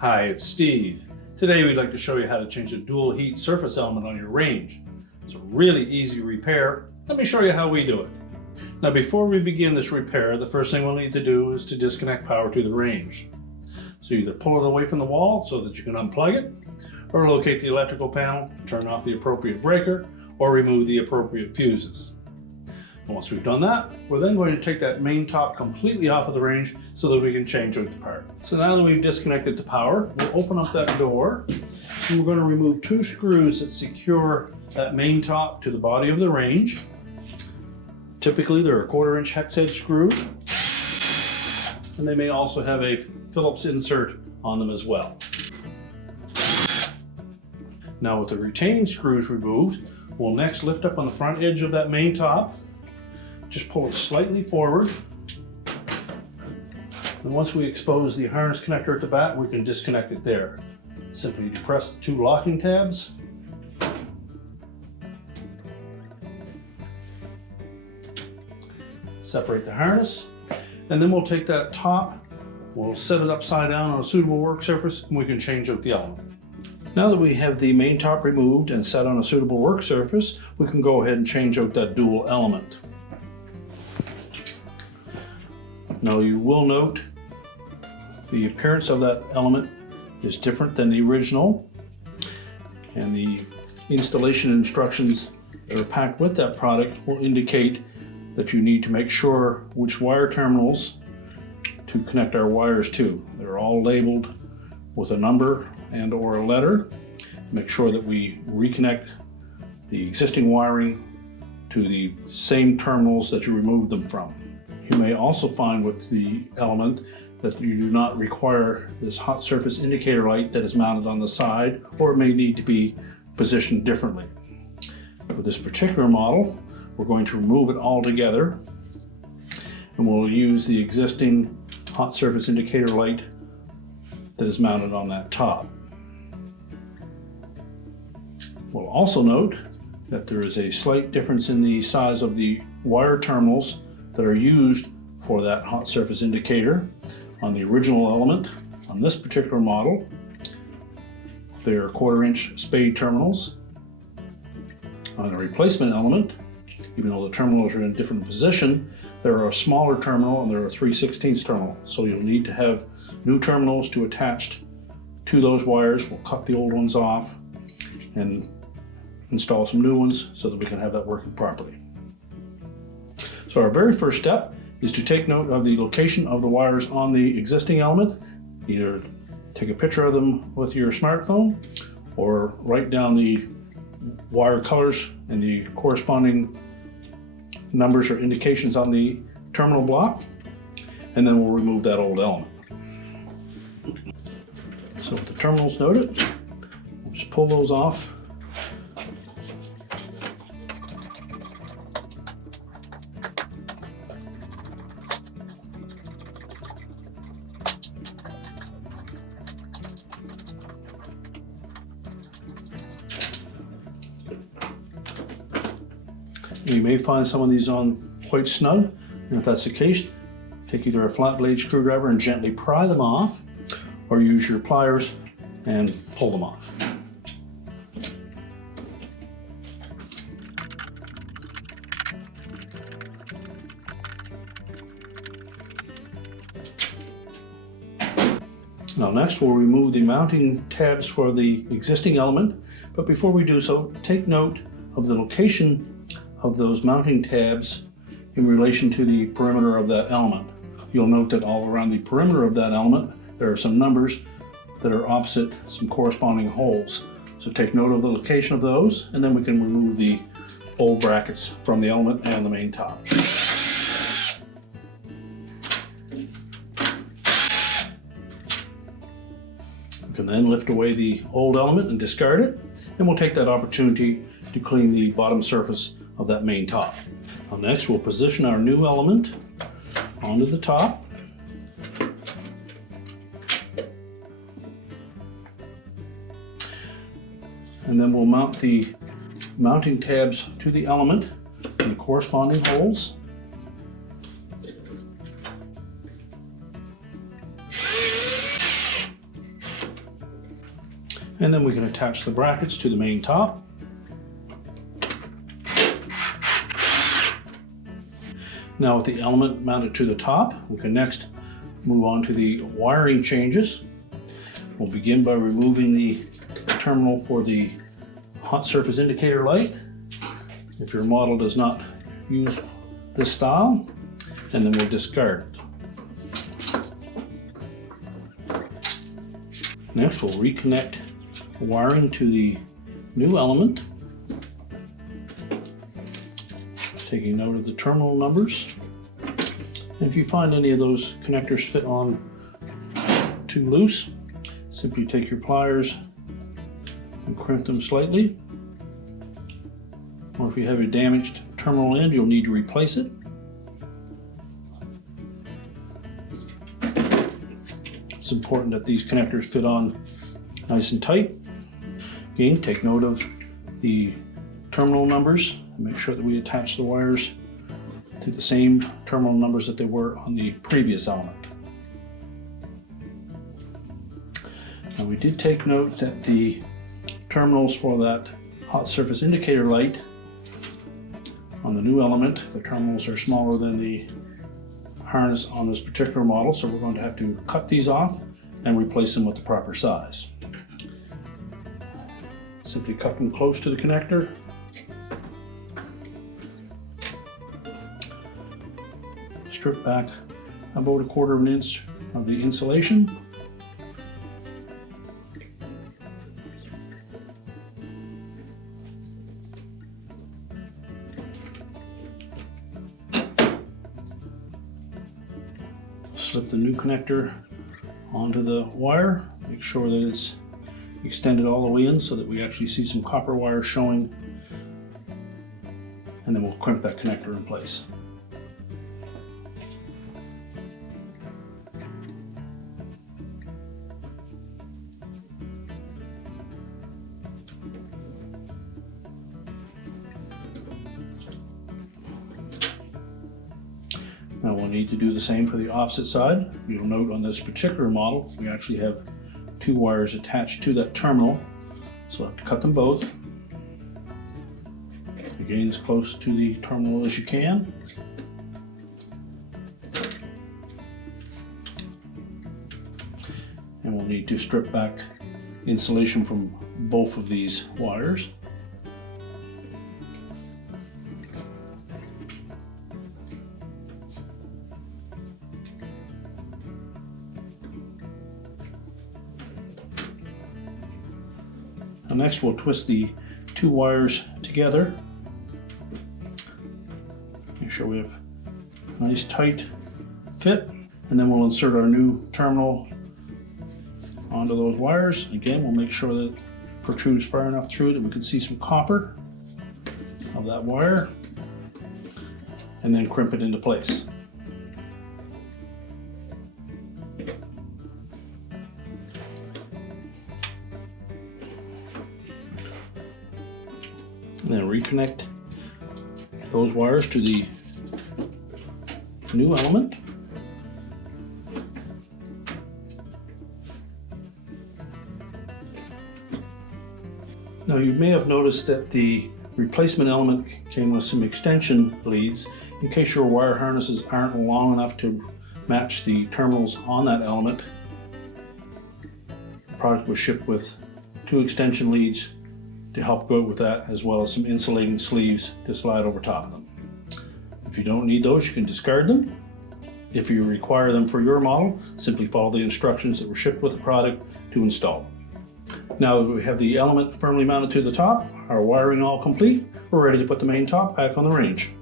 Hi, it's Steve. Today we'd like to show you how to change the dual heat surface element on your range. It's a really easy repair. Let me show you how we do it. Now before we begin this repair, the first thing we'll need to do is to disconnect power to the range. So either pull it away from the wall so that you can unplug it, or locate the electrical panel, turn off the appropriate breaker, or remove the appropriate fuses. And once we've done that, we're then going to take that main top completely off of the range so that we can change out the part. So now that we've disconnected the power, we'll open up that door and we're going to remove two screws that secure that main top to the body of the range. Typically they're a 1/4 inch hex head screw, and they may also have a Phillips insert on them as well. Now with the retaining screws removed, we'll next lift up on the front edge of that main top. Just pull it slightly forward. And once we expose the harness connector at the back, we can disconnect it there. Simply depress the two locking tabs. Separate the harness. And then we'll take that top, we'll set it upside down on a suitable work surface, and we can change out the element. Now that we have the main top removed and set on a suitable work surface, we can go ahead and change out that dual element. Now you will note the appearance of that element is different than the original, and the installation instructions that are packed with that product will indicate that you need to make sure which wire terminals to connect our wires to. They're all labeled with a number and or a letter. Make sure that we reconnect the existing wiring to the same terminals that you removed them from. You may also find with the element that you do not require this hot surface indicator light that is mounted on the side, or it may need to be positioned differently. For this particular model, we're going to remove it all together, and we'll use the existing hot surface indicator light that is mounted on that top. We'll also note that there is a slight difference in the size of the wire terminals that are used for that hot surface indicator. On the original element, on this particular model, they are 1/4 inch spade terminals. On a replacement element, even though the terminals are in a different position, there are a smaller terminal and there are 3/16 terminal. So you'll need to have new terminals to attach to those wires. We'll cut the old ones off and install some new ones so that we can have that working properly. So our very first step is to take note of the location of the wires on the existing element. Either take a picture of them with your smartphone or write down the wire colors and the corresponding numbers or indications on the terminal block, and then we'll remove that old element. So with the terminals noted, we'll just pull those off. You may find some of these on quite snug, and if that's the case, take either a flat blade screwdriver and gently pry them off, or use your pliers and pull them off. Now next we'll remove the mounting tabs for the existing element, but before we do so, take note of the location of those mounting tabs in relation to the perimeter of that element. You'll note that all around the perimeter of that element there are some numbers that are opposite some corresponding holes. So take note of the location of those, and then we can remove the old brackets from the element and the main top. We can then lift away the old element and discard it, and we'll take that opportunity to clean the bottom surface of that main top. Now next we'll position our new element onto the top. And then we'll mount the mounting tabs to the element in the corresponding holes. And then we can attach the brackets to the main top. Now with the element mounted to the top, we can next move on to the wiring changes. We'll begin by removing the terminal for the hot surface indicator light, if your model does not use this style, and then we'll discard it. Next, we'll reconnect the wiring to the new element, taking note of the terminal numbers. And if you find any of those connectors fit on too loose, simply take your pliers and crimp them slightly. Or if you have a damaged terminal end, you'll need to replace it. It's important that these connectors fit on nice and tight. Again, take note of the terminal numbers and make sure that we attach the wires to the same terminal numbers that they were on the previous element. Now we did take note that the terminals for that hot surface indicator light on the new element, the terminals are smaller than the harness on this particular model, so we're going to have to cut these off and replace them with the proper size. Simply cut them close to the connector. Strip back about 1/4 of an inch of the insulation. Slip the new connector onto the wire. Make sure that it's extended all the way in so that we actually see some copper wire showing, and then we'll crimp that connector in place. Now we'll need to do the same for the opposite side. You'll note on this particular model, we actually have 2 wires attached to that terminal, so we'll have to cut them both. Again, as close to the terminal as you can. And we'll need to strip back insulation from both of these wires. And next we'll twist the 2 wires together. Make sure we have a nice tight fit, and then we'll insert our new terminal onto those wires. Again, we'll make sure that it protrudes far enough through that we can see some copper of that wire, and then crimp it into place. And then reconnect those wires to the new element. Now you may have noticed that the replacement element came with some extension leads in case your wire harnesses aren't long enough to match the terminals on that element. The product was shipped with 2 extension leads to help go with that, as well as some insulating sleeves to slide over top of them. If you don't need those, you can discard them. If you require them for your model, simply follow the instructions that were shipped with the product to install. Now that we have the element firmly mounted to the top, our wiring all complete, we're ready to put the main top back on the range.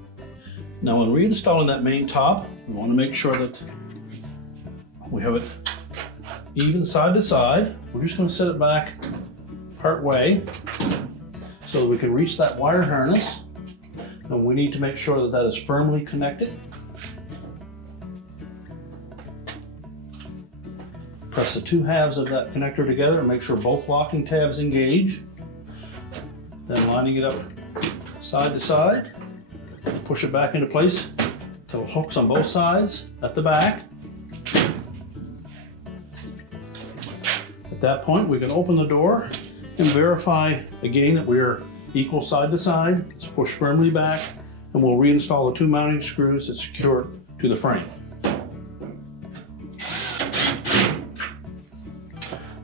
Now when reinstalling that main top, we want to make sure that we have it even side to side. We're just going to set it back part way so that we can reach that wire harness, and we need to make sure that that is firmly connected. Press the 2 halves of that connector together and make sure both locking tabs engage. Then lining it up side to side, push it back into place until it hooks on both sides at the back. At that point, we can open the door and verify again that we are equal side to side. Let's push firmly back, and we'll reinstall the two mounting screws that secure it to the frame.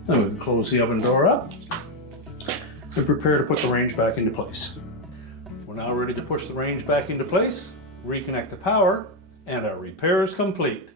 Then we can close the oven door up and prepare to put the range back into place. We're now ready to push the range back into place, reconnect the power, and our repair is complete.